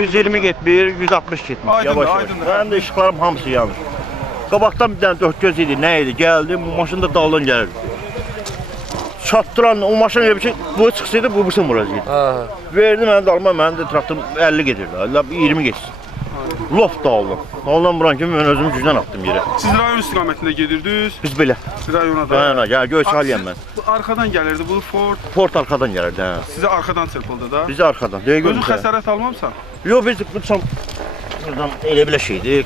120 getmir, 160 getmir. Aydındır, aydındır. Mənim də işıqlarım hamısı yanır. Qabaqdan bir dənə dörd göz idi, nə idi? Gəldim, maşın da daldan gəlirdi. Çatdıran o maşın elə bir şey, bu çıxsaydı bu birsin vuracaqdı. Verdi mənə dalma, mənim də traktorum 50 gedirdi. 20 getsin. Lof daldım. Daldan vuran kimi mən özümü gücdən atdım yerə. Siz rayon istiqamətində gedirdiniz. Biz belə. Rayona da. Rayona, gəl, göy salıyam mən. Arxadan gəlirdi bu Ford. Port arxadan gəlirdi, hə. Sizə arxadan çırpıldı da. Bizi arxadan. Deyə Özün görürsən. xəsarət almamsan? Yox, biz buradan elə belə şeydir.